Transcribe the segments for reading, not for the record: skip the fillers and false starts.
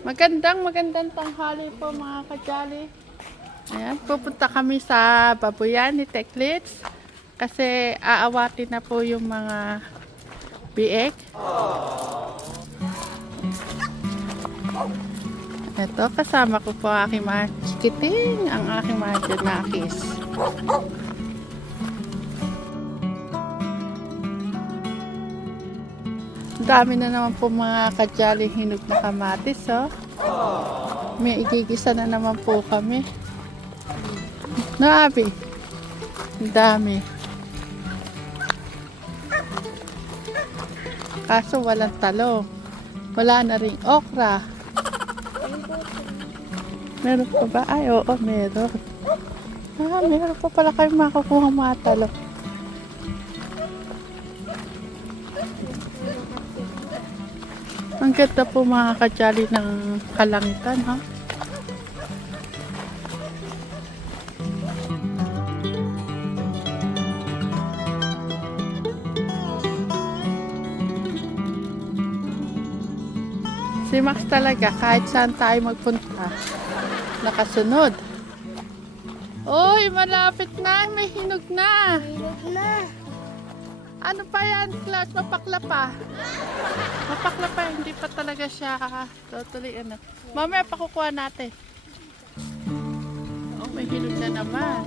Magandang tanghali po mga kajali. Ayan, pupunta kami sa babuyan ni Teklits kasi aawatin na po yung mga biek. Ito, kasama ko po ang aking mga chikiting, ang aking mga junakis. Dami na naman po mga kajali hinog na kamatis, oh. May igigisa na naman po kami. Nabi. Ang dami. Kaso walang talong. Wala na ring okra. Meron pa ba? Ay, oo, meron. Meron pa pala kayong makukuha mga talong. Ang ganda po mga kajali ng kalangitan, ha? Si Max talaga, kahit saan tayo magpunta, nakasunod. Uy, malapit na, may hinog na. Hinog na. Ano pa yan, Klaus? Mapakla pa. Mapakla pa, hindi pa talaga siya totally ano. Mamaya pakukuha natin. Oh, may hinog na naman.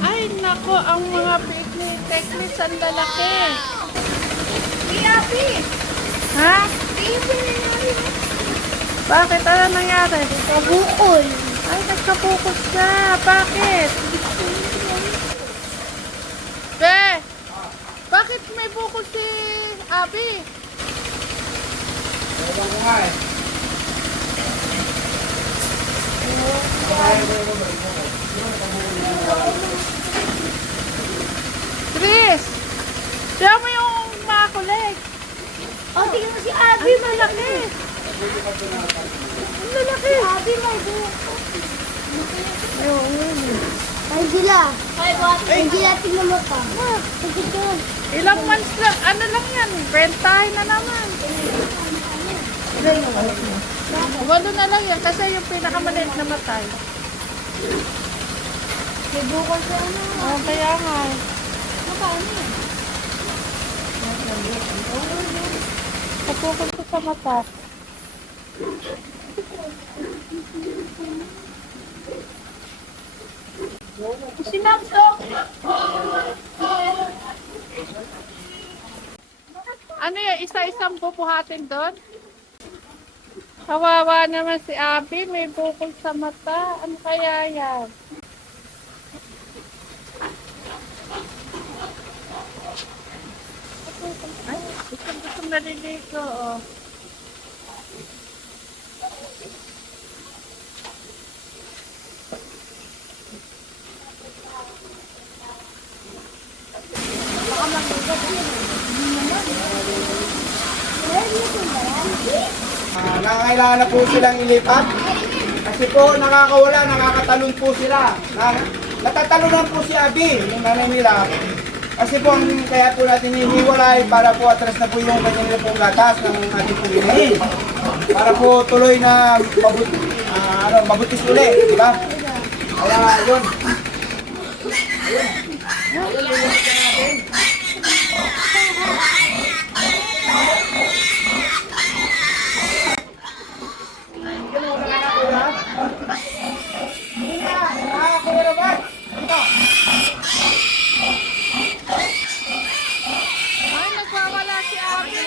Ay, nako, ang mga picnic techniques ang lalaki. Iyapi! Ha? Iyapi na namin. Bakit? Ano nangyari? Kabukol. Ay, nagkabukos siya. Bakit? Be! Bakit may bukol si Abi? Ewan ko nga eh. Chris! Tiyan mo yung mga kuleg. O, tingnan mo si Abby, malaki. Ang lalaki. Abby, may buko. Angela. Angela, tingnan mo pa. Ilang months lang. Ano lang yan? Bentahin na naman. Walo na lang yan kasi yung pinakamaliit na matay. May buko sa ano. Oh, kaya nga. Paano yan? Kapukol ko sa mata. Si Maxo. Ano yan? Isa-isang bubuhatin doon? Kawawa naman si Abby. May bukol sa mata. Ano kaya yan? Ay, gusto naliligo, oh. Nangangailangan na po silang ilipat. Kasi po nakakawala, nakakatalon po sila. Natatalunan po si Abi, yung nanay nila. Kasi po kaya po natin hiniwalay para po atras na po yung kanyang nila pong gatas ng ating pumili. Para po tuloy na mabutis uli, di ba? Kaya yun. Ay, nagwawala si Abby.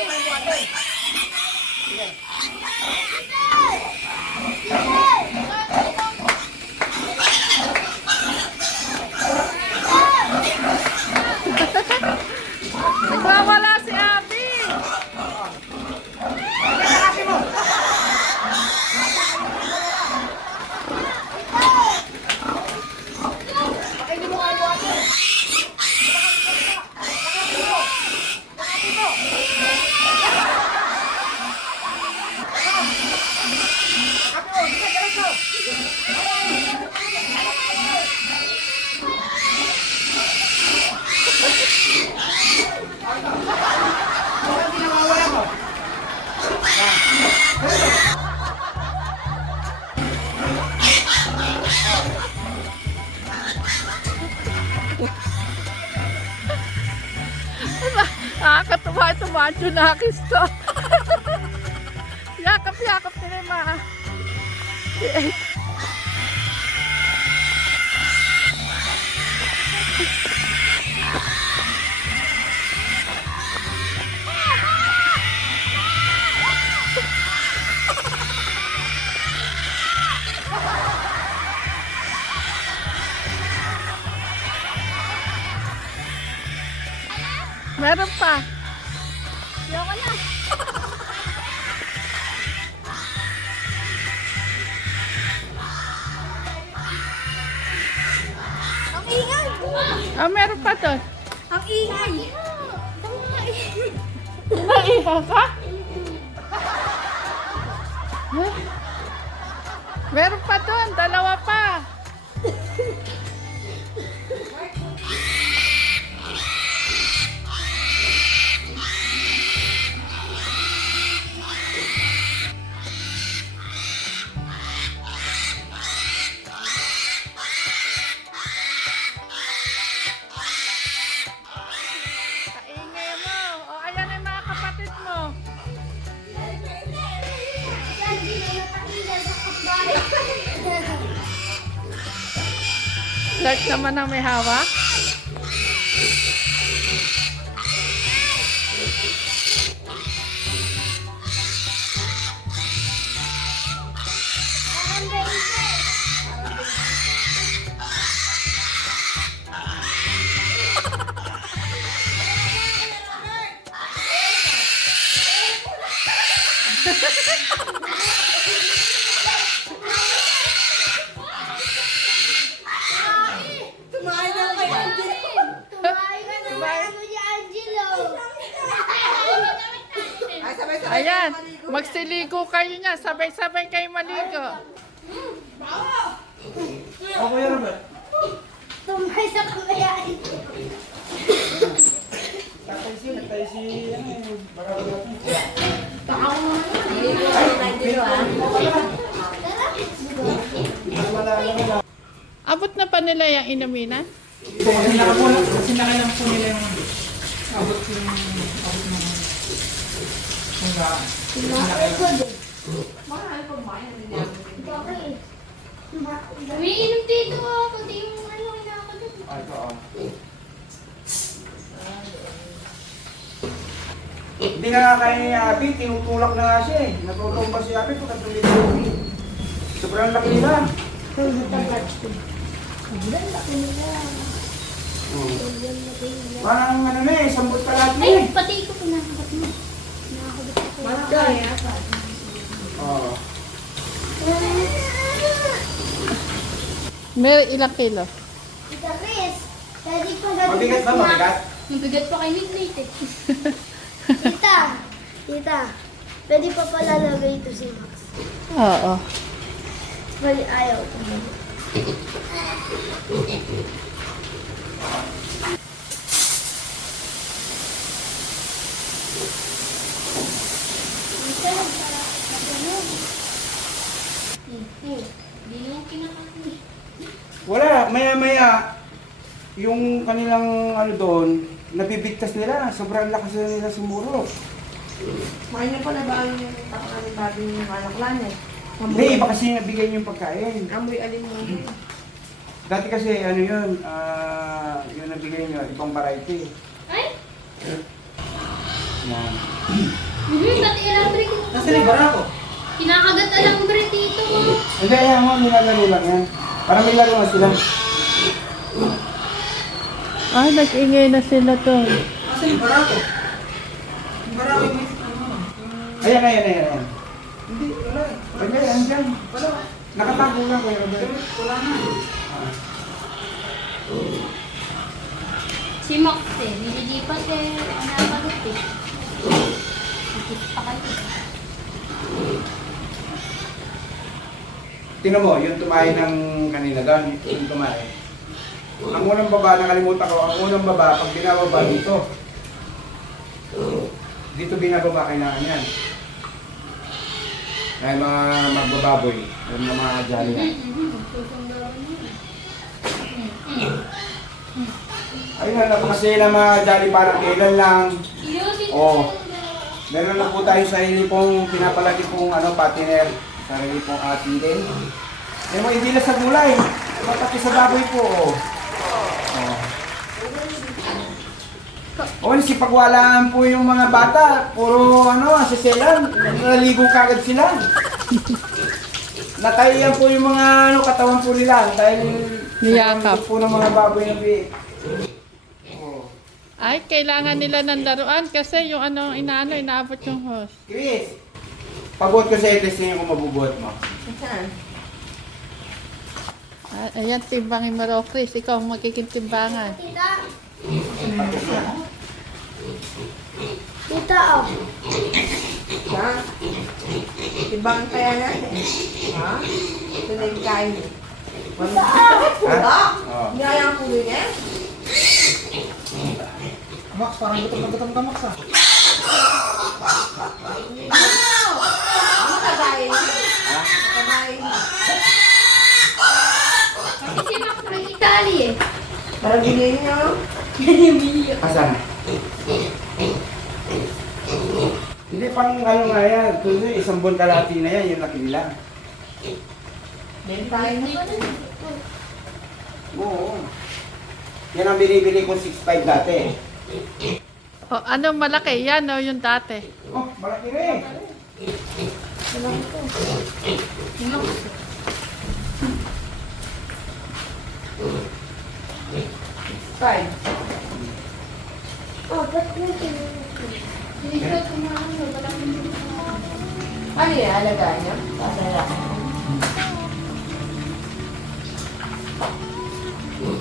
Nakakatuwa ito, macho nakis to. Yakap-yakap nila yung mga. Meron pa. Ayoko na. Ang ingay! Ah, meron pa doon. Ang ingay! Naiha ka? Huh? Meron pa doon, dalawa pa. Kaingay mo. O, ayan ang mga kapatid mo. Lark naman ang may hawak. Ayan, magsiligo kayo niya. Sabay-sabay kayo maligo. O, Kuya Robert. Tumay sa kamayain. Nagtay si, baka Abot na pa nila yung inuminan? Kasi nakalang po nila yung abot ng Umiinom dito. Kunti yung inakot. ito, Hindi na nga kaya ni Abby, tinutulak na nga siya eh. Natutong pa si Abby kung katulid-tulid. Sobrang laki nila. Parang ano na eh, sambot ka lahat Ay, eh. pati ko pinakagat mo. Pinakagat ko. Oo. May ilang kilo? Tita Chris, pwede pa Mabigat ba? Mabigat? Mabigat pa kayo midnight eh. Tita, pwede pa pala lagay ito si Max. Oo. Bali, ayaw ko. Hindi yung kinakain. Wala, maya-maya, yung kanilang ano doon, nabibigtas nila. Sobrang lakas na nila sumuro. Kumain na pala ba ang yung takangan bago yung alaklan eh? Hindi, iba kasi nabigay niyo yung pagkain. Amoy alin mo. Dati kasi ano yun, yung nabigay niyo, ibang variety. Ay? Yan. Pati electric. Nasaan yung barako? Kinakagat alang bread dito. Hindi, ayan mo, nilalaro lang yan. Para may laro na sila. Ah, nag-ingay na sila to. Kasi yung barako. Yung barako yung Ayan, ayan, ayan, ayan. hindi, wala eh. Ayan, ayan, dyan. Wala. Nakatago lang kayo, Robert. Wala na. Si Max eh, nililipat eh, ang nakagat eh. Ikit pa kayo. Tingnan mo, yung tumayo ng kanina doon, yung tumayo. Ang unang baba, nakalimutan ko, ang unang baba, pag binababa dito, dito binababa kailangan yan. Ay mga magbababoy, yung mga jali yan. Ayun na lang kasi na mga jali parang kailan lang. Oh, meron na po tayo sarili pong pinapalagi pong partner. Sarili pong ating din. May mga hindi na sa gulay. Pati sa baboy po. Oh. Oh, sipagwalaan po yung mga bata. Puro asiselan. Naligo kagad sila. Natayan po yung mga katawan po nila. Dahil Niyakap. po ng mga baboy na biik. Oh. Ay, kailangan nila ng laruan kasi yung inaabot yung host. Chris, pabot ko sa ito kung mabubuhat mo. Saan? Ayan, timbangin mo raw, Chris. Ikaw ang magiging timbangan. Tita, oh. Ha? Ibang kaya natin. Ha? Ito na yung kain. Wala. Wala? Oh. Hindi kaya ang kulit eh? Max, parang gutom na gutom ka, Max ah. Ano kagayin? Ha? Kagayin. Kasi si Max ng Italy eh. Parang bilhin niyo. Asan? Hindi, pang nga yan. Kung isang buwan kalati na yan, yung laki nila. Bentahin na. Oo. Yan ang binibili ko 6.5 dati. O, anong malaki? Yan o, yung dati. Oh, malaki rin. Fine. Oh, ba't yung hindi ko tumaano. Ano yan? Alagaan niyo? Pasaya.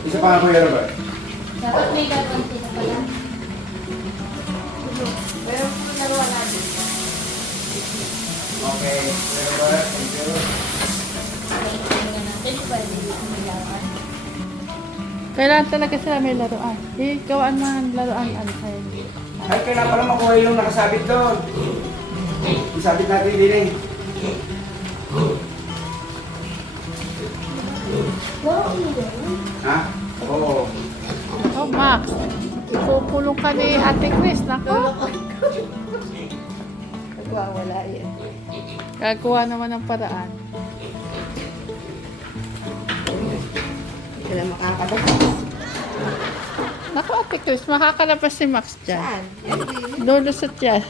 Isa pa nga po yun, Robert. Dapat may gagawin sila pala. Pero kung naruan natin. Okay. Robert, thank you. Natin, pwede may laruan. Kailangan talaga sila may laruan. Gawaan mo ang laruan. Ay, kailangan pala makuha yung nakasabit doon. Isabit natin din eh. Ha? Oo. Oh, Max. Ipupulong ka ni Ate Chris. Nako. Nagwawala yan. Gagawa naman ng paraan. Hindi sila makakabas. Naku, Ate Chris, makakalabas si Max dyan. Saan? Lulusot yan.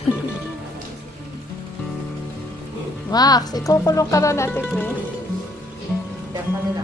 Max, ikukulong ka na, Ate Chris. Diyan pa nila.